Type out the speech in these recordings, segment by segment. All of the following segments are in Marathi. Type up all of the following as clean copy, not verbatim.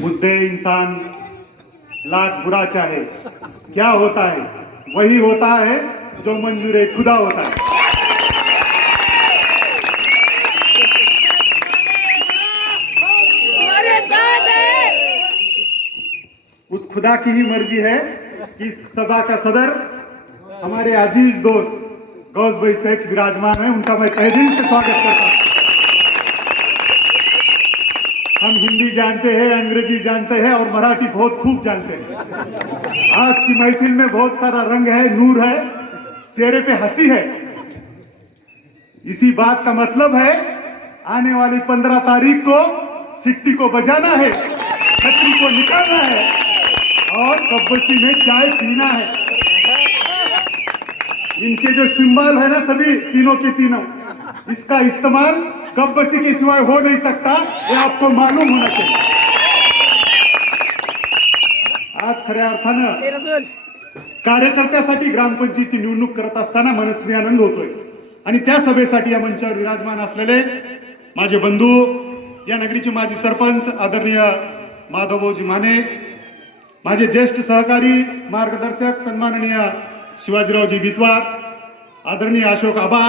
मुद्दे इंसान लाख बुरा चाहे, क्या होता है वही होता है जो मंजूर खुदा होता है। उस खुदा की ही मर्जी है कि इस सभा का सदर हमारे अजीज दोस्त गौस भाई सेठ विराजमान है। उनका मैं तहे दिल से स्वागत करता हूं। हम हिंदी जानते हैं, अंग्रेजी जानते हैं और मराठी बहुत खूब जानते हैं। आज की महफिल में बहुत सारा रंग है, नूर है, चेहरे पे हंसी है। इसी बात का मतलब है आने वाली 15 तारीख को सिट्टी को बजाना है, छतरी को निकालना है और कब्बसी में चाय पीना है। इनके जो सिंबल है ना, सभी तीनों के तीनों, इसका इस्तेमाल कब्बसी के सिवाय हो नहीं सकता, ये आपको मालूम होना चाहिए। आज खऱ्या अर्थानं कार्यकर्त्यासाठी ग्रामपंचायतीची निवडणूक करत असताना मनस्वी आनंद होतोय आणि त्या सभेसाठी या मंचावर विराजमान असलेले माझे बंधू, या नगरीचे माजी सरपंच आदरणीय माधवभाऊजी माने, माझे ज्येष्ठ सहकारी मार्गदर्शक सन्माननीय शिवाजीरावजी बितवार, आदरणीय अशोक आबा,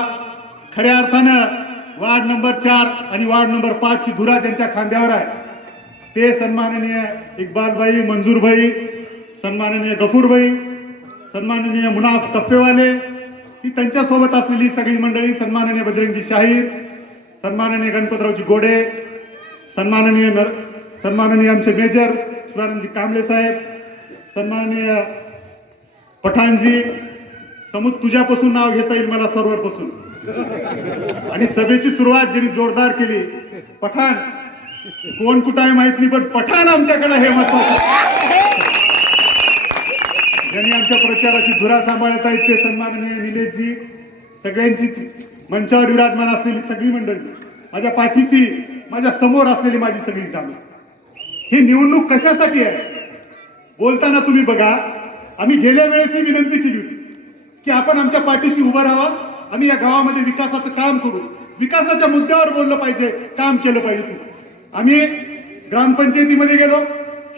खऱ्या अर्थानं वार्ड नंबर 4 आणि वार्ड नंबर 5 ची धुरा ज्यांच्या खांद्यावर आहे ते सन्माननीय इक्बालभाई, मंजूरभाई, सन्माननीय गफूरभाई, सन्माननीय मुनाफ टप्पेवाले, ही त्यांच्या सोबत असलेली सगळी मंडळी, सन्माननीय बजरंगजी शाहीर, सन्माननीय गणपतरावजी गोडे, सन्माननीय आमचे मेजर शिवानंदजी कांबळे साहेब, सन्माननीय पठाणजी, समुद तुझ्यापासून नाव घेता येईल मला सर्वरपासून, आणि सभेची सुरुवात ज्यांनी जोरदार केली पठाण, कोण कुठं आहे माहित नाही पण पठाण आमच्याकडे हे महत्वाचं, ज्यांनी आमच्या प्रचाराची धुरा सांभाळत आहेत ते सन्माननीय निलेशजी, सगळ्यांची मंचावर विराजमान असलेली सगळी मंडळी, माझ्या पाठीशी माझ्या समोर असलेली माझी सगळी कामे। ही निवडणूक कशासाठी आहे बोलताना तुम्ही बघा, आम्ही गेल्या वेळेसही विनंती केली होती की आपण आमच्या पाठीशी उभं राहावं, आम्ही या गावामध्ये विकासाचं काम करू, विकासाच्या मुद्द्यावर बोललं पाहिजे, काम केलं पाहिजे। आम्ही ग्रामपंचायतीमध्ये गेलो,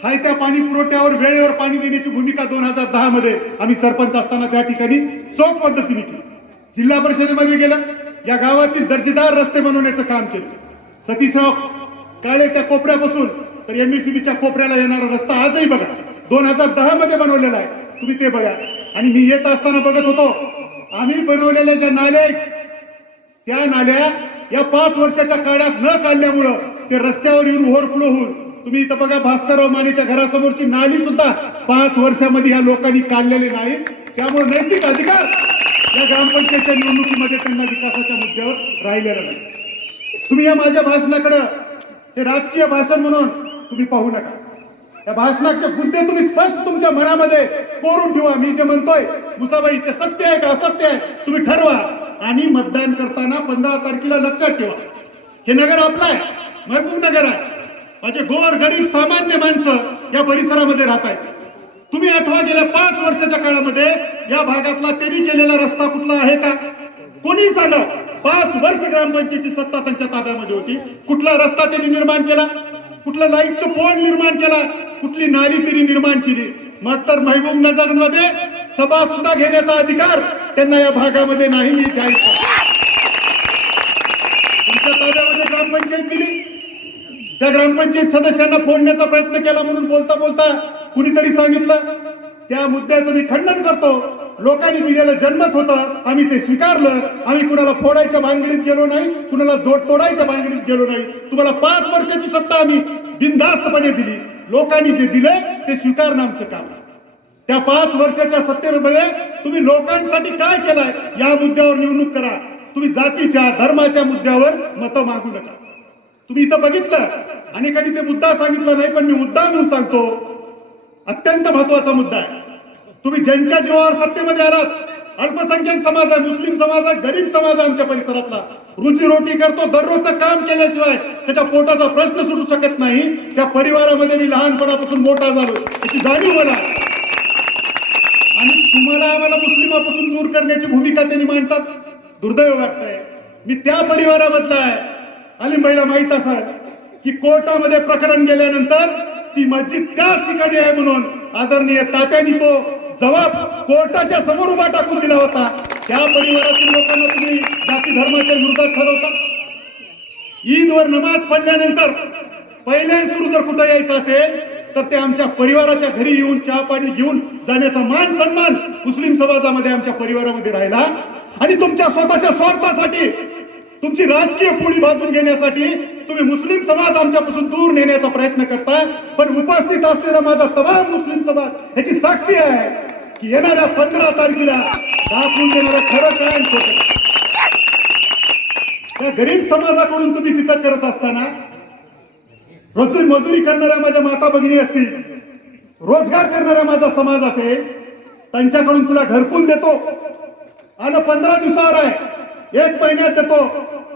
हाय त्या पाणी पुरवठ्यावर वेळेवर पाणी देण्याची भूमिका 2010 मध्ये आम्ही सरपंच असताना त्या ठिकाणी चोख पद्धतीने केली। जिल्हा परिषदेमध्ये गेलं, या गावातील दर्जेदार रस्ते बनवण्याचं काम केलं। सतीशराव काळे त्या कोपऱ्यापासून तर एमएससीबीच्या कोपऱ्याला येणारा रस्ता आजही बघा 2010 मध्ये बनवलेला आहे, तुम्ही ते बघा। आणि मी येत असताना बघत होतो आम्ही बनवलेल्या ज्या नाल्या आहेत त्या नाल्या या 5 वर्षाच्या काळात न काढल्यामुळं ते रस्त्यावर येऊन ओव्हरफ्लो होऊन, तुम्ही इथं बघा भास्करराव मानेच्या घरासमोरची नाली सुद्धा 5 वर्षामध्ये या लोकांनी काढलेली नाही। त्यामुळे नैतिक अधिकार या ग्रामपंचायतच्या निवडणुकीमध्ये त्यांना विकासाच्या मुद्द्यावर राहिलेला नाही। तुम्ही या माझ्या भाषणाकडे हे राजकीय भाषण म्हणून तुम्ही पाहू नका, या भाषणाचे मुद्दे तुम्ही स्पष्ट तुमच्या मनामध्ये कोरून ठेवा। मी जे म्हणतोय मुसाबाई ते सत्य आहे का असत्य आहे तुम्ही ठरवा, आणि मतदान करताना 15 तारखेला लक्षात ठेवा हे नगर आपलं आहे, महबूब नगर आहे, माझे गोर गरीब सामान्य माणसं या परिसरामध्ये राहत आहेत। तुम्ही आठवा गेल्या 5 वर्षाच्या काळामध्ये या भागातला त्यांनी केलेला रस्ता कुठला आहे का? कोणी सांगा, 5 वर्ष ग्रामपंचायतीची सत्ता त्यांच्या ताब्यामध्ये होती, कुठला रस्ता त्यांनी निर्माण केला, कुठला लाईटचं पोल निर्माण केला, कुठली नाली त्यांनी निर्माण केली? मग तर महबूब नगर मध्ये सभा सुद्धा घेण्याचा अधिकार त्यांना या भागामध्ये नाही। मी जाहीर तुमच्या ताब्यामध्ये ग्रामपंचायत दिली, त्या ग्रामपंचायत सदस्यांना फोडण्याचा प्रयत्न केला म्हणून बोलता बोलता कुणीतरी सांगितलं, त्या मुद्द्याचं मी खंडन करतो। लोकांनी दिलेलं जन्मत होतं, आम्ही ते स्वीकारलं, आम्ही कुणाला फोडायच्या भानगडीत गेलो नाही, कुणाला जोड तोडायच्या भानगडीत गेलो नाही। तुम्हाला 5 वर्षाची सत्ता आम्ही बिनधास्तपणे दिली, लोकांनी जे दिले ते स्वीकारणं आमचं काम। त्या 5 वर्षाच्या सत्तेमध्ये तुम्ही लोकांसाठी काय केलंय या मुद्द्यावर निवडणूक करा, तुम्ही जातीच्या धर्माच्या मुद्द्यावर मतं मागू नका। तुम्ही इथं बघितलं अनेकांनी ते मुद्दा सांगितला नाही, पण मी मुद्दा म्हणून सांगतो, अत्यंत महत्वाचा मुद्दा आहे। तुम्ही ज्यांच्या जीवावर सत्तेमध्ये आलात अल्पसंख्याक समाज आहे, मुस्लिम समाज आहे, गरीब समाज आहे आमच्या परिसरातला, रोजी करतो, दररोजचं काम केल्याशिवाय त्याच्या पोटाचा प्रश्न सुटू शकत नाही. त्या परिवारामध्ये मी लहानपणापासून मोठा झालो, याची जाणीव मला आहे. आणि तुम्हाला आम्हाला मुस्लिमापासून दूर करण्याची भूमिका त्यांनी मांडतात, दुर्दैव वाटतंय. मी त्या परिवारामधला आहे. अलीमबाईला माहित असेल की कोर्टामध्ये प्रकरण गेल्यानंतर ती मस्जिद त्याच ठिकाणी आहे म्हणून आदरणीय तात्यांनी तो जबाब कोर्टाच्या समोर उभा टाकून दिला होता. त्या परिवारातील लोकांना तुम्ही जाती धर्माच्या विरोधात ठरवता. ईदवर नमाज पडल्यानंतर पहिल्यांदा सुरू जर कुठं यायचं असेल तर ते आमच्या परिवाराच्या घरी येऊन चहा पाणी घेऊन जाण्याचा मान सन्मान मुस्लिम समाजामध्ये आमच्या परिवारामध्ये राहिला. आणि तुमच्या स्वतःच्या स्वार्थासाठी, तुमची राजकीय पोळी बाजून घेण्यासाठी तुम्ही मुस्लिम समाज आमच्यापासून दूर नेण्याचा प्रयत्न करताय. पण उपस्थित असलेला माझा तमाम मुस्लिम समाज याची साक्षी आहे की येणाऱ्या 15 तारखेला दाखवून देणारं खरं काय आणि खोटं काय. त्या गरीब समाजाकडून तुम्ही तिथं करत असताना मजुरी करणाऱ्या माझ्या माता भगिनी असतील, रोजगार करणारा माझा समाज असेल, त्यांच्याकडून तुला घरकुल देतो, आलं 15 दिवसावर आहे, 1 महिन्यात देतो,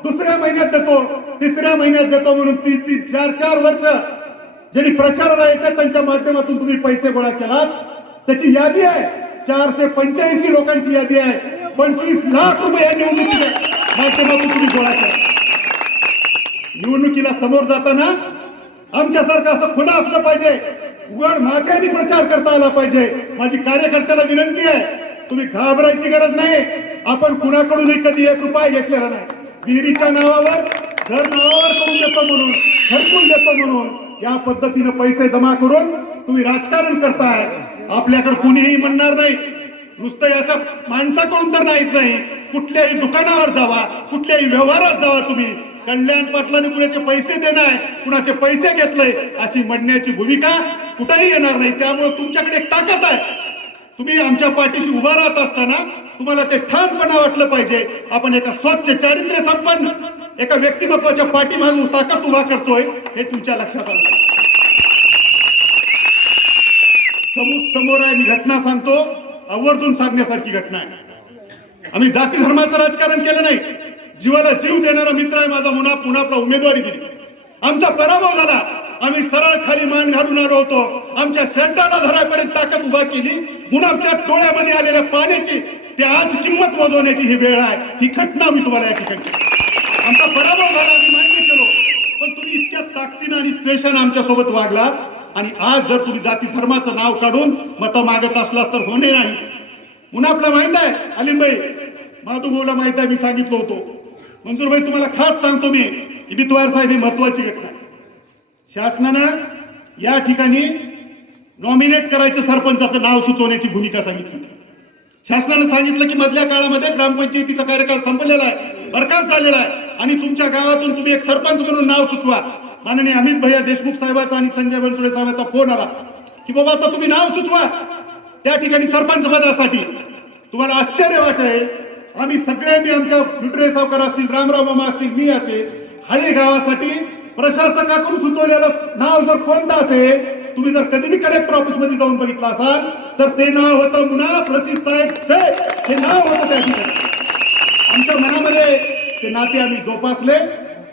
दुसऱ्या महिन्यात देतो, तिसऱ्या महिन्यात देतो म्हणून 3-3, 4-4 वर्ष ज्यांनी प्रचाराला येतात त्यांच्या माध्यमातून तुम्ही पैसे गोळा केलात. त्याची यादी आहे, 485 लोकांची यादी आहे. 25 लाख रुपये या निवडणुकीच्या माध्यमातून तुम्ही गोळा केला. निवडणुकीला समोर जाताना आमच्यासारखं असं खुलं असलं पाहिजे, उघड माथ्याने प्रचार करता आला पाहिजे. माझी कार्यकर्त्याला विनंती आहे, तुम्ही घाबरायची गरज नाही. आपण कुणाकडूनही कधी 1 रुपया घेतलेला नाही. विहिरीच्या नावावर, घर नावावर करून देतो म्हणून, घरकुल देतो म्हणून या पद्धतीने पैसे जमा करून तुम्ही राजकारण करताय. आपल्याकडे कुणीही म्हणणार नाही, नुसतं याच्या माणसाकडून तर नाहीच नाही, कुठल्याही दुकानावर जावा, कुठल्याही व्यवहारात जावा, तुम्ही कल्याण पाटलांनी कुणाचे पैसे देणार, कुणाचे पैसे घेतले अशी म्हणण्याची भूमिका कुठेही येणार नाही. त्यामुळे तुमच्याकडे एक ताकद आहे. तुम्ही आमच्या पाठीशी उभा राहत असताना तुम्हाला ते ठामपणा वाटलं पाहिजे. आपण एका स्वच्छ चारित्र्य संपन्न एका व्यक्तिमत्वाच्या पाठीमागून ताकद उभा करतोय हे तुमच्या लक्षात आलं. समोर आहे, मी घटना सांगतो, आवर्जून सांगण्यासारखी घटना आहे. आम्ही जाती धर्माचं राजकारण केलं नाही. जीवाला जीव देणारा मित्र आहे माझा मुनाफला उमेदवारी दिली. आमचा पराभव झाला. आम्ही सरळ खाली मान घालून आलो होतो. आमच्या सेंटरला धरापर्यंत ताकद उभा केली. मुनाफच्या डोळ्यामध्ये आलेल्या पाण्याची ते आज किंमत मोजवण्याची ही वेळ आहे. ही घटना मी तुम्हाला या ठिकाणी, आमचा पराभव झाला, आम्ही मान्य केलो. पण तुम्ही इतक्या ताकदीनं आणि द्वेषानं आमच्या सोबत वागला. आणि आज जर तुम्ही जाती धर्माचं नाव काढून मतं मागत असला तर होणे नाही. मुनाफला माहित आहे, अलीमबाई माधुभाऊला माहित आहे, मी सांगितलं होतो. मंजूरभाई तुम्हाला खास सांगतो मी, इबितवार साहेब ही महत्वाची घटना आहे. शासनानं या ठिकाणी नॉमिनेट करायचं सरपंचाचं नाव सुचवण्याची भूमिका सांगितली. शासनानं सांगितलं की मधल्या काळामध्ये ग्रामपंचायतीचा कार्यकाळ संपलेला आहे, बरखास्त झालेला आहे आणि तुमच्या गावातून तुम्ही एक सरपंच म्हणून नाव सुचवा. माननीय अमित भैया देशमुख साहेबांचा आणि संजय बनसोडे साहेबांचा फोन आला की बाबा आता तुम्ही नाव सुचवा त्या ठिकाणी सरपंच पदासाठी. तुम्हाला आश्चर्य वाटेल, आम्ही सगळ्यांनी आमच्या लुटरे सावकार असतील, रामराव मामा असतील, मी असेल, हळी गावासाठी प्रशासकाकडून सुचवलेलं नाव जर कोणतं असेल, तुम्ही जर कधी बी कलेक्टर ऑफिस मध्ये जाऊन बघितलं असाल तर ते नाव होतं मुनाफ रशीद साहेब. हे नाव होतं त्या ठिकाणी. आमच्या मनामध्ये ते नाते आम्ही जोपासले,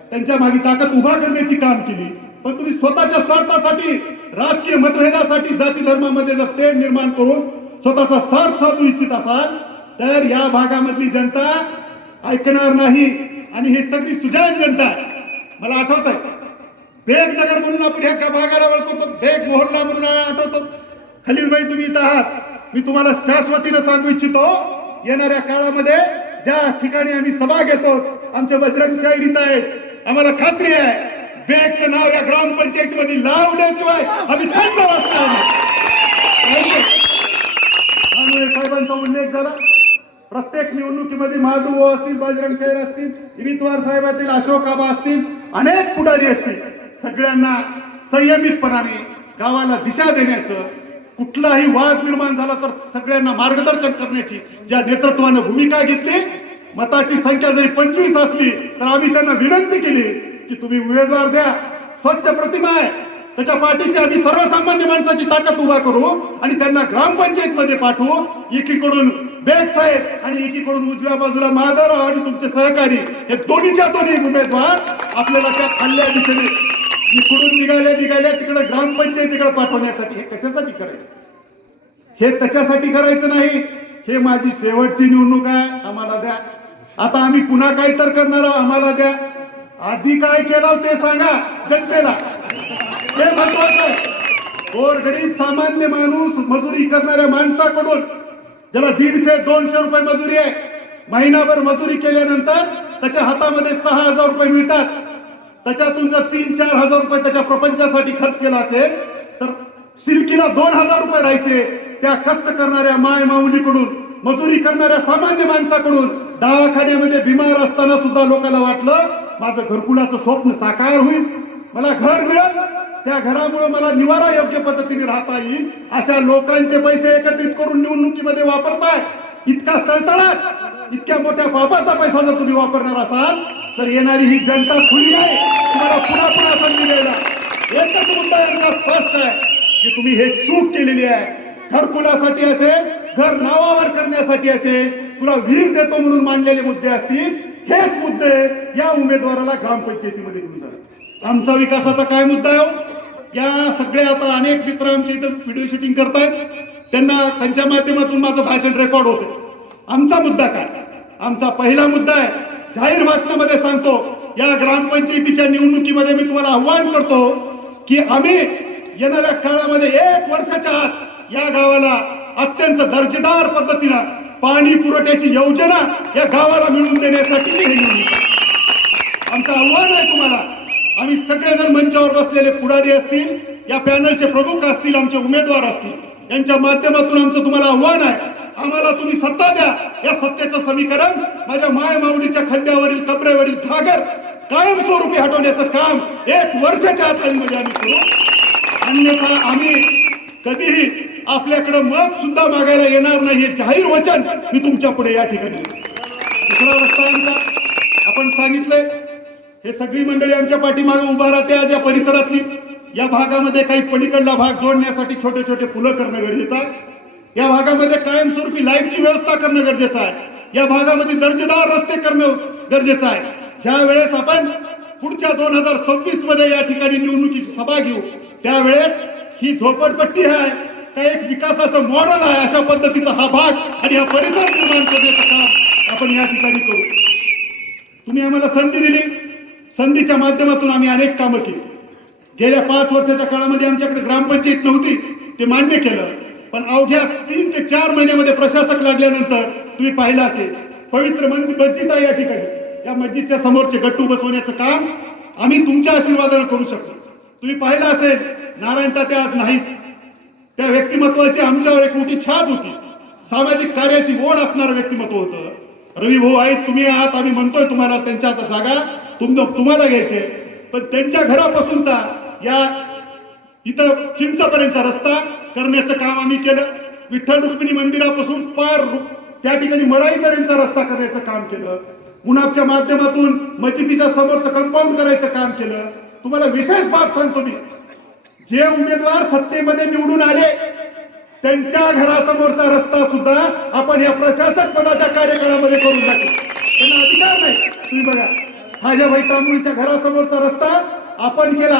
त्यांच्या मागे ताकद उभा करण्याची काम केली. पण तुम्ही स्वतःच्या स्वार्थासाठी, राजकीय मतभेदासाठी जाती धर्मामध्ये जर तेढ निर्माण करून स्वतःचा स्वार्थ साधू इच्छित असाल तर या भागामधली जनता ऐकणार नाही. आणि हे सगळी सुजाण जनता, मला आठवत आहे बेग नगर म्हणून आपण ह्या भागाला ओळखतो, बेग मोहल्ला म्हणून आठवतो. खलीलबाई तुम्ही इथं आहात, मी तुम्हाला शाश्वतीनं सांगू इच्छितो, येणाऱ्या काळामध्ये ज्या ठिकाणी आम्ही सभा घेतो, आमचे बजरंग शाहीर इथं आहेत, आम्हाला खात्री आहे बेगचं नाव या ग्रामपंचायतीमध्ये लावल्याशिवाय आम्ही थंड वाचणार नाही. साहेबांचा उल्लेख झाला, प्रत्येक निवडणुकीमध्ये महादुभाऊ असतील, बजरंग शाहीर असतील, इरितवार साहेब असतील, अशोक आबा असतील, अनेक पुढारी असतील, सगळ्यांना संयमितपणाने गावाला दिशा देण्याचं, कुठलाही वाद निर्माण झाला तर सगळ्यांना मार्गदर्शन करण्याची ज्या नेतृत्वानं भूमिका घेतली. मताची संख्या जरी 25 असली तर आम्ही त्यांना विनंती केली की तुम्ही उमेदवार द्या, स्वच्छ प्रतिमा आहे, त्याच्या पाठीशी आम्ही सर्वसामान्य माणसाची ताकद उभा करू आणि त्यांना ग्रामपंचायत मध्ये पाठवू. एकीकडून बेग साहेब आणि एकीकडून उजव्या बाजूला माधवराव आणि तुमचे सहकारी हे दोन्हीच्या दोन्ही उमेदवार आपल्याला त्या खाल्ल्या दिशेने इकडून निघाल्या तिकडे ग्रामपंचायतीकडे पाठवण्यासाठी. हे कशासाठी करायचं? हे त्याच्यासाठी करायचं नाही. हे माझी शेवटची निवडणूक आहे, आम्हाला द्या. आता आम्ही पुन्हा काही तर करणार आहोत, आम्हाला द्या. आधी काय केलं ते सांगा जनतेला, हे महत्वाचं आहे. गोरगरीब सामान्य माणूस मजुरी करणाऱ्या माणसाकडून ज्याला 150-200 रुपये मजुरी आहे, महिनाभर मजुरी केल्यानंतर त्याच्या हातामध्ये 6,000 रुपये मिळतात. त्याच्यातून जर 3-4 हजार रुपये त्याच्या प्रपंचासाठी खर्च केला असेल तर शिल्कीला 2,000 रुपये राहायचे. त्या कष्ट करणाऱ्या माय माऊलीकडून, मजुरी करणाऱ्या सामान्य माणसाकडून, दवाखान्यामध्ये बिमार असताना सुद्धा लोकांना वाटलं माझं घरकुलाचं स्वप्न साकार होईल, मला घर मिळेल, त्या घरामुळे मला निवारा योग्य पद्धतीने राहता येईल. अशा लोकांचे पैसे एकत्रित करून निवडणुकीमध्ये वापरताय. इतका तळतळाट, इतक्या मोठ्या बाबाचा पैसा जर तुम्ही वापरणार असाल तर येणारी ही जनता खुली आहे तुम्हाला पुन्हा पुन्हा संधी द्यायला. एकच मुद्दा यांचा स्पष्ट आहे की तुम्ही हे चूक केलेली आहे. घरकुलासाठी असेल, घर नावावर करण्यासाठी असेल, तुला विहीर देतो म्हणून मांडलेले मुद्दे असतील, हेच मुद्दे या उमेदवाराला ग्रामपंचायतीमध्ये घेऊन जातात. आमचा विकासाचा काय मुद्दा आहे? या सगळ्या आता अनेक मित्र आमच्या इथं व्हिडिओ शूटिंग करतायत, त्यांना त्यांच्या माध्यमातून माझं भाषण रेकॉर्ड होते. आमचा मुद्दा काय? आमचा पहिला मुद्दा आहे, जाहीर भाषणामध्ये सांगतो, या ग्रामपंचायतीच्या निवडणुकीमध्ये मी तुम्हाला आव्हान करतो की आम्ही येणाऱ्या काळामध्ये 1 वर्षाच्या आत या गावाला अत्यंत दर्जेदार पद्धतीनं पाणी पुरवठ्याची योजना या गावाला मिळवून देण्यासाठी हे निवडणूक आहे. आमचं आव्हान आहे तुम्हाला. आम्ही सगळेजण मंचावर बसलेले पुढारी असतील, या पॅनलचे प्रमुख असतील, आमचे उमेदवार असतील, यांच्या माध्यमातून आमचं तुम्हाला आव्हान आहे, आम्हाला तुम्ही सत्ता द्या. या सत्तेचं समीकरण माझ्या माय माऊलीच्या खांद्यावरील कबरेवरील घागर कायमस्वरूपी हटवण्याचं काम 1 वर्षाच्या आतमध्ये आम्ही करू. अन्यथा आम्ही कधीही आपल्याकडे मत सुद्धा मागायला येणार नाही, हे जाहीर वचन मी तुमच्या पुढे या ठिकाणी. दुसरा रस्ता आमचा आपण सांगितलंय, हे सगळी मंडळी आमच्या पाठीमागे उभा राहते. आज या परिसरातली या भागामध्ये काही पलीकडला भाग जोडण्यासाठी छोटे छोटे पुलं करणं गरजेचं आहे. या भागामध्ये कायमस्वरूपी लाईटची व्यवस्था करणं गरजेचं आहे. या भागामध्ये दर्जेदार रस्ते करणं गरजेचं आहे. ज्या वेळेस आपण पुढच्या 2026 मध्ये या ठिकाणी निवडणुकीची सभा घेऊ, त्यावेळेस ही झोपडपट्टी आहे का एक विकासाचं मॉडेल आहे, अशा पद्धतीचा हा भाग आणि हा परिसर निर्माण करण्याचं काम आपण या ठिकाणी करू. तुम्ही आम्हाला संधी दिली, संधीच्या माध्यमातून आम्ही अनेक कामं केली. गेल्या 5 वर्षाच्या काळामध्ये आमच्याकडे ग्रामपंचायत नव्हती, ते मान्य केलं. पण अवघ्या 3 ते 4 महिन्यामध्ये प्रशासक लागल्यानंतर तुम्ही पाहिलं असेल, पवित्र मस्जिद आहे या ठिकाणी, या मस्जिदच्या समोरचे गट्टू बसवण्याचं काम आम्ही तुमच्या आशीर्वादाने करू शकतो. तुम्ही पाहिलं असेल, नारायण तात्या आज नाहीत, त्या व्यक्तिमत्वाची आमच्यावर एक मोठी छाप होती. सामाजिक कार्याची ओढ असणारं व्यक्तिमत्व होतं. रवी भाऊ आहेत, तुम्ही आहात, आम्ही म्हणतोय तुम्हाला त्यांच्या आता जागा तुम्हाला घ्यायचे. पण त्यांच्या घरापासूनचा या इथं चिंचपर्यंतचा रस्ता करण्याचं काम आम्ही केलं. विठ्ठल रुक्मिणी मंदिरापासून पार त्या ठिकाणी मराईपर्यंतचा रस्ता करण्याचं काम केलं. मुनाफच्या माध्यमातून मस्जिदीच्या समोरचं कंपाऊंड करायचं काम केलं. तुम्हाला विशेष बाब सांगतो मी, जे उमेदवार सत्तेमध्ये निवडून आले त्यांच्या घरासमोरचा रस्ता सुद्धा आपण या प्रशासक पदाच्या कार्यकाळामध्ये करून टाकू. त्यांना अधिकार नाही. तुम्ही बघा, हाजाबाई तांबुळीच्या घरासमोरचा रस्ता आपण केला.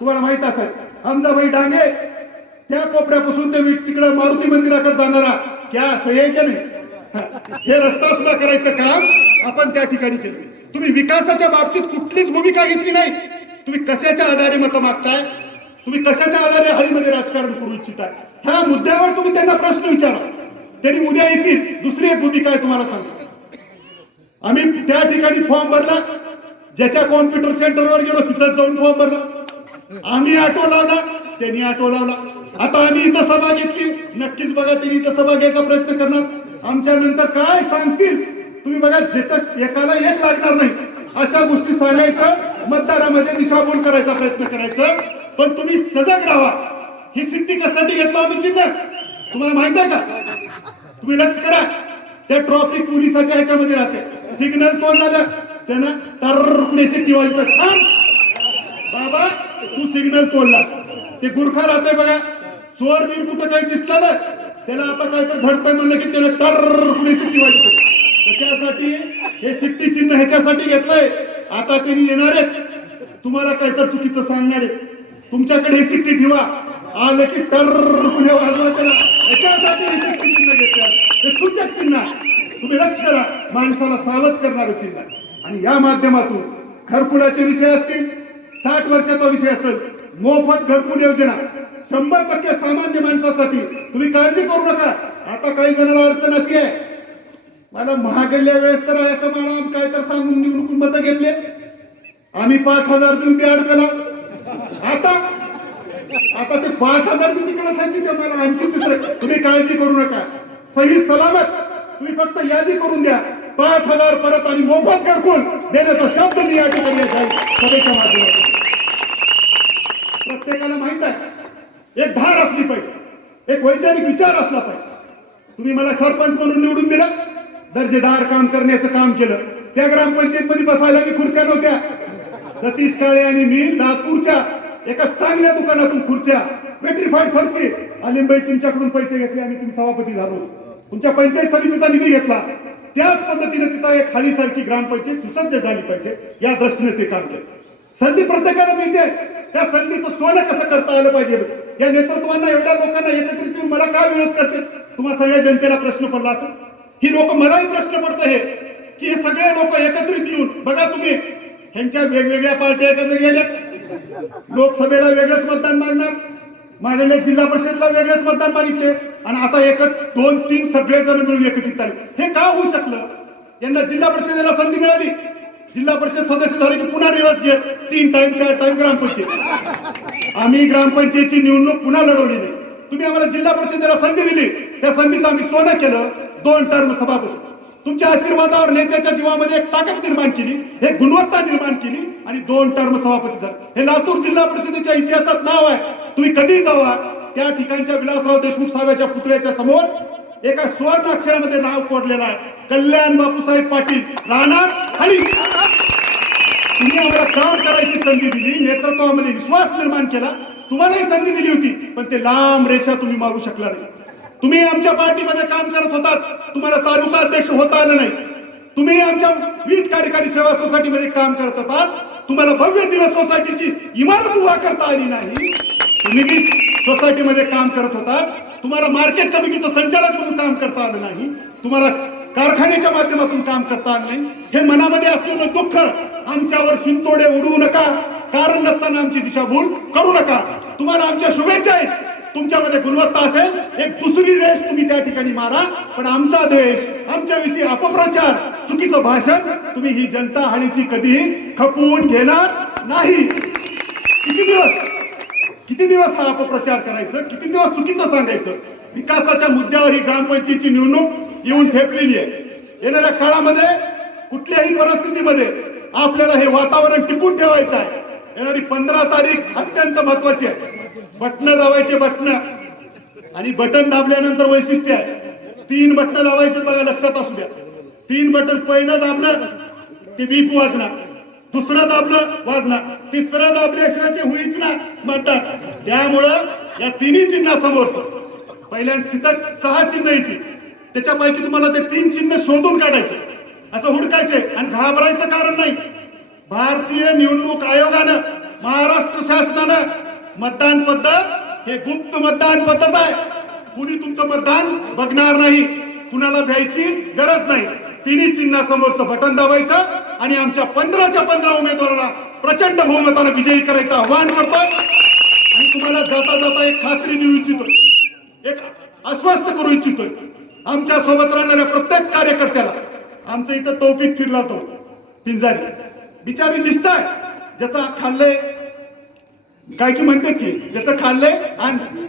तुम्हाला माहित असेल, हमजाबाई डांगे त्या कोपऱ्यापासून ते तिकडे मारुती मंदिराकडे जाणारा क्या सही आहे का नाही, हे रस्ता सुद्धा करायचं काम आपण त्या ठिकाणी केलं. तुम्ही विकासाच्या बाबतीत कुठलीच भूमिका घेतली नाही. तुम्ही कशाच्या आधारे मतं मागताय, तुम्ही कशाच्या आधारे हळीमध्ये राजकारण करू इच्छिताय, ह्या मुद्द्यावर तुम्ही त्यांना प्रश्न विचारा. त्यांनी उद्या येतील. दुसरी एक भूमिका आहे तुम्हाला सांगतो, आम्ही त्या ठिकाणी फॉर्म भरला, ज्याच्या कॉम्प्युटर सेंटरवर गेलो तिथं जाऊन फॉर्म भरला. आम्ही ऑटो लावला, त्यांनी ऑटो लावला. आता आम्ही इथं सभा घेतली, नक्कीच बघा त्यांनी इथं सभा घ्यायचा प्रयत्न करणार. आमच्या नंतर काय सांगतील तुम्ही बघा, जिथं एकाला एक लागणार नाही अशा गोष्टी सांगायचं, मतदारामध्ये दिशाभूल करायचा प्रयत्न करायचं. पण तुम्ही सजग राहा. ही सिद्धी कशासाठी घेतला आम्ही चिन्ह तुम्हाला माहित आहे का? तुम्ही लक्ष करा, त्या ट्रॉफिक पोलिसाच्या ह्याच्यामध्ये राहते, सिग्नल तोड झालं त्यांना टर्रनेशी ठेवायचं. छान बाबा, तू सिग्नल तोडला, ते गुरखा राहतोय बघा, चोर बीर कुठं काही दिसलं ना त्याला आता काय तर घडतंय म्हणलं की त्याला टर कुणी शिट्टी वाजते. त्याच्यासाठी हे शिट्टी चिन्ह ह्याच्यासाठी घेतलंय. आता त्यांनी येणार आहेत तुम्हाला काय तर चुकीचं सांगणार आहे. तुमच्याकडे हे शिट्टी ठेवा, आलं की टर कुणी वाजवा त्याला. याच्यासाठी हे शिट्टी चिन्ह घेतलं. हे सूचक चिन्ह तुम्ही लक्ष करा, माणसाला सावध करणारं चिन्ह. आणि या माध्यमातून घरकुलाचे विषय असतील, 60 वर्षाचा विषय असेल, मोफत घरकुल योजना 100% सामान्य माणसासाठी. तुम्ही काळजी करू नका. आता काही जणांना अडचण अशी आहे, मला महागल्या वेळेस तर असं मला काय तर सांगून निवडून मतं घेतले, आम्ही 5,000 देऊन बी अडकला. आता ते 5,000 मी तिकडे सांगितलं मला आणखी दुसरं. तुम्ही काळजी करू नका, सही सलामत तुम्ही फक्त यादी करून द्या. 5,000 परत आणि मोफत घरकुल देण्याचा शब्द मी या ठिकाणी सभेच्या माध्यमातून. प्रत्येकाला माहित आहे, एक धार असली पाहिजे, एक वैचारिक विचार असला पाहिजे. तुम्ही मला सरपंच म्हणून निवडून दिलं, दर्जेदार काम करण्याचं काम केलं. त्या ग्रामपंचायत मध्ये बसायला की खुर्च्या नव्हत्या. सतीश काळे आणि मी लातूरच्या एका चांगल्या दुकानातून खुर्च्या, वेट्रिफाईड फरशी, आलिमबाई तुमच्याकडून पैसे घेतले आणि तुम्ही सभापती झालो. तुमच्या पंचायत समितीचा निधी घेतला. त्याच पद्धतीने तिथं एक खालीसारखी ग्रामपंचायत सुसज्ज झाली पाहिजे या दृष्टीने ते काम केलं. संधी प्रत्येकाला मिळते, त्या संधीचं सोनं कसं करता आलं पाहिजे. या नेतृत्वांना, एवढ्या लोकांना एकत्रित येऊन मला काय विरोध करते. तुम्हाला सगळ्या जनतेला प्रश्न पडला असेल, ही लोक मलाही प्रश्न पडतो हे की हे सगळे लोक एकत्रित येऊन बघा, तुम्ही ह्यांच्या वेगवेगळ्या पार्ट्या एकत्र गेल्या, लोकसभेला वेगळंच मतदान मागणार, मागल्या जिल्हा परिषदला वेगळंच मतदान मागितले, आणि आता एकच 2-3 सगळेजण मिळून एकत्रित आले. हे का होऊ शकलं. यांना जिल्हा परिषदेला संधी मिळाली, जिल्हा परिषद सदस्य झाले की पुन्हा रिवर्स घेत 3 टाइम 4 टाइम ग्रामपंचायत. आम्ही ग्रामपंचायतची निवडणूक पुन्हा लढवली नाही. तुम्ही आम्हाला जिल्हा परिषदेला संधी दिली, त्या संधीचं आम्ही सोनं केलं. 2 टर्म सभापती. तुमच्या आशीर्वादावर नेत्याच्या जीवामध्ये एक ताकद निर्माण केली, एक गुणवत्ता निर्माण केली आणि 2 टर्म सभापती झाले. हे लातूर जिल्हा परिषदेच्या इतिहासात नाव आहे. तुम्ही कधी जावा, त्या ठिकाणच्या विलासराव देशमुख साहेबांच्या पुतळ्याच्या समोर एका सुवर्ण अक्षरामध्ये नाव कोरलेलं आहे, कल्याण बापूसाहेब पाटील, राहणार खाली. तुम्ही आम्हाला काम करायची संधी दिली, नेतृत्वामध्ये विश्वास निर्माण केला, तुम्हालाही संधी दिली होती, पण ते लांब रेषा तुम्ही मारू शकला नाही. तुम्ही आमच्या पार्टीमध्ये काम करत होतात, तुम्हाला तालुका अध्यक्ष होता आलं नाही. तुम्ही आमच्या विविध कार्यकारी सेवा सोसायटीमध्ये काम करत होतात, तुम्हाला भव्य दिवस सोसायटीची इमारत उभा करता आली नाही. तुम्ही सोसायटीमध्ये काम करत होतात, तुम्हाला मार्केट कमिटीचं संचालक म्हणून काम करता आलं नाही, तुम्हाला कारखान्याच्या माध्यमातून काम करता आलं नाही. हे मनामध्ये असलेलं दुःख आमच्यावर शिंतोडे उडवू नका, कारण नसताना आमची दिशाभूल करू नका. तुम्हाला आमच्या शुभेच्छा आहेत. तुमच्यामध्ये गुणवत्ता असेल, एक दुसरी रेष तुम्ही त्या ठिकाणी मारा, पण आमचा देश, आमच्याविषयी अपप्रचार, चुकीचं भाषण तुम्ही ही जनता हाणीची कधीही खपवून घेणार नाही. किती दिवस हा अपप्रचार करायचं, किती दिवस चुकीचं सांगायचं. विकासाच्या मुद्द्यावर ही ग्रामपंचायतीची निवडणूक येऊन ठेपलेली आहे. येणाऱ्या काळामध्ये कुठल्याही परिस्थितीमध्ये आपल्याला हे वातावरण टिकून ठेवायचं आहे. येणारी 15 तारीख अत्यंत महत्वाची आहे. बटन दाबायचे, बटन, आणि बटन दाबल्यानंतर वैशिष्ट्य आहे, 3 बटन दाबायचे बघा, लक्षात असू द्या. 3 बटन, पहिलं दाबलं ते बीप वाजणार, दुसरं दाबलं वाजणार, तिसरं दाबल्याशिवाय ते होईच ना मतदान. त्यामुळं या 3 चिन्हासमोरचं पहिल्यांदा तिथं 6 चिन्ह येतील, त्याच्यापैकी तुम्हाला ते 3 चिन्ह शोधून काढायचे, असं हुडकायचे आणि घाबरायचं कारण नाही. भारतीय निवडणूक आयोगानं, महाराष्ट्र शासनानं मतदान पद्धत हे गुप्त मतदान पद्धत आहे. कुणी तुमचं मतदान बघणार नाही, कुणाला भ्यायची गरज नाही. 3 चिन्हासमोरचं बटन दाबायचं आणि आमच्या 15च्या 15 उमेदवाराला प्रचंड बहुमतानं विजयी करायचं आव्हान करतो. आणि तुम्हाला जाता जाता एक खात्री देऊ इच्छितोय, एक आश्वस्त करू इच्छितोय, आमच्या सोबत राहणाऱ्या प्रत्येक कार्यकर्त्याला. आमचं इथं तौफीक फिरला तो पिंजारी, बिचारी लिस्ट आहे, ज्याचा खाल्लंय काय की म्हणते की ज्याचं खाल्लंय आणि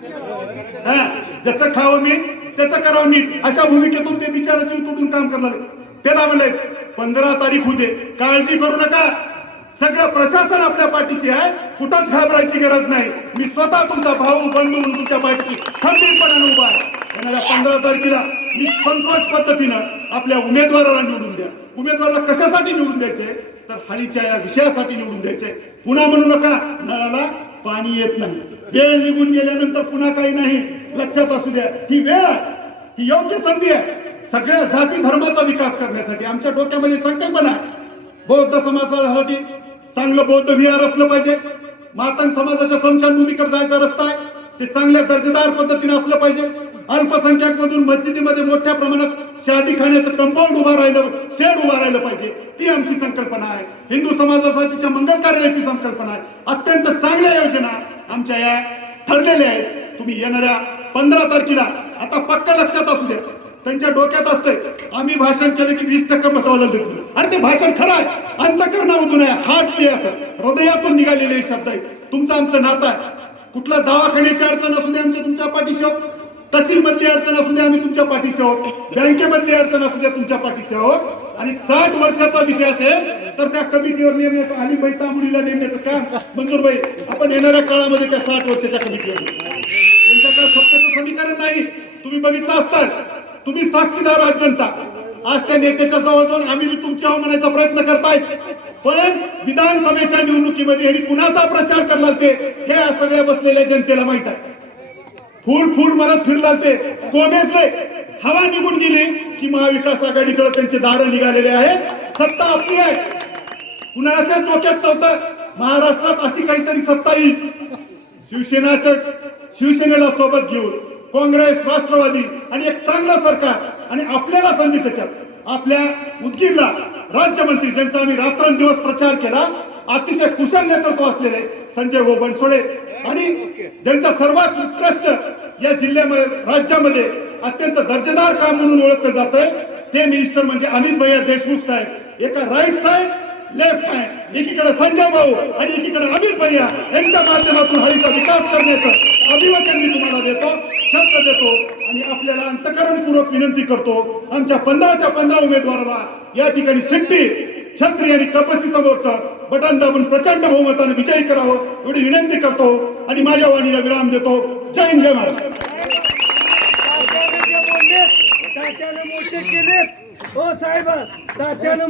ज्याचं खावं मीठ त्याचं करावं नीट, अशा भूमिकेतून ते बिचारा जीव तोडून काम करणार. त्याला म्हणलंय 15 तारीख होऊ दे, काळजी करू नका, सगळं प्रशासन आपल्या पाठीशी आहे, कुठंच घाबरायची गरज नाही. मी स्वतः तुमचा भाऊ बंधू म्हणून तुमच्या पाठीशी खंबीरपणाने उभा आहे. येणाऱ्या 15 तारखेला निष्संकोच पद्धतीनं आपल्या उमेदवाराला निवडून द्या. उमेदवाराला कशासाठी निवडून द्यायचे, तर हाळीच्या या विषयासाठी निवडून द्यायचे. पुन्हा म्हणू नका नळाला पाणी येत नाही. वेळ निघून गेल्यानंतर पुन्हा काही नाही. लक्षात असू द्या, ही वेळ आहे, ही योग्य संधी आहे सगळ्या जाती धर्माचा विकास करण्यासाठी. आमच्या डोक्यामध्ये संकल्पना आहे, बौद्ध समाजासाठी चांगलं बौद्ध विहार असलं पाहिजे. मातंग समाजाच्या स्मशानभूमीकडे जायचा रस्ता आहे, ते चांगल्या दर्जेदार पद्धतीने असलं पाहिजे. अल्पसंख्याक मधून मस्जिदीमध्ये मोठ्या प्रमाणात शादीखान्याचं कंपाऊंड उभा राहिलं, शेड उभा राहिलं पाहिजे. ती आमची संकल्पना आहे. हिंदू समाजासाठीच्या मंगल कार्याची संकल्पना आहे. अत्यंत चांगल्या योजना आमच्या या ठरलेल्या आहेत. तुम्ही येणाऱ्या 15 तारखेला, आता पक्का लक्षात असू द्या, त्यांच्या डोक्यात असते आम्ही भाषण केलं की 20% मतवाला देतो. आणि ते भाषण खरं आहे, अंतकरणामधून आहे, हार्टली असं हृदयातून निघालेले शब्द आहेत. तुमचं आमचं नातं आहे. कुठला दवाखान्याची अडचण असू दे आमच्या तुमच्या पाठीशी आहोत, तहसील मधली अडचण असू दे आम्ही तुमच्या पाठीशी आहोत, बँकेमधली अडचण असू द्या तुमच्या पाठीशी आहोत. आणि 60 वर्षाचा विषय असेल तर त्या कमिटीवर नेमण्याचं, अलीबाई तांबुलीला नेमण्याचं काम मंजूरबाई आपण येणाऱ्या काळामध्ये त्या 60 वर्षाच्या कमिटीवर त्यांच्याकडे सत्तेचं समीकरण नाही. तुम्ही बघितलं असतात, तुम्ही साक्षीदार आहात जनता. आज त्या नेत्याच्या जवळ जाऊन आम्ही तुमच्या म्हणायचा प्रयत्न करतायत, पण विधानसभेच्या निवडणुकीमध्ये यांनी कुणाचा प्रचार करणार ते हे सगळ्या बसलेल्या जनतेला माहित आहे. फुल फुल मरत फिरला ते कोमेजले, हवा निघून गेली की महाविकास आघाडीकडे त्यांचे दार निघालेले आहेत. सत्ता आपली आहे, कुणाच्या डोक्यात नव्हतं महाराष्ट्रात अशी काहीतरी सत्ता येईल. शिवसेनेला सोबत घेऊन काँग्रेस, राष्ट्रवादी आणि एक चांगलं सरकार. आणि आपल्याला संधी त्याच्यात आपल्या उदगीरला राज्यमंत्री ज्यांचा आम्ही रात्रंदिवस प्रचार केला, अतिशय कुशल नेतृत्व असलेले संजय भाऊ बनसोडे, आणि ज्यांचा सर्वात उत्कृष्ट या जिल्ह्यामध्ये राज्यामध्ये अत्यंत दर्जेदार काम म्हणून ओळखलं जातंय ते मिनिस्टर म्हणजे अमित भैया देशमुख साहेब. एका राईट साइड लेफ्ट हँड, एकीकडे संजय भाऊ आणि एकीकडे अमित भैया यांच्या माध्यमातून हळीचा विकास करण्याचं अभिवादन मी तुम्हाला देतो, शब्द देतो. आणि आपल्याला अंतकरणपूर्वक विनंती करतो, आमच्या 15च्या 15 उमेदवाराला या ठिकाणी सिद्धी छत्री आणि कपसी समोरचं बटन दाबून प्रचंड बहुमताने विजयी करावं एवढी विनंती करतो आणि माझ्या वाणीला विराम देतो. जय हिंद, जय महाराष्ट्र. तात्यानं मोठे केले, ओ साहेब, तात्यानं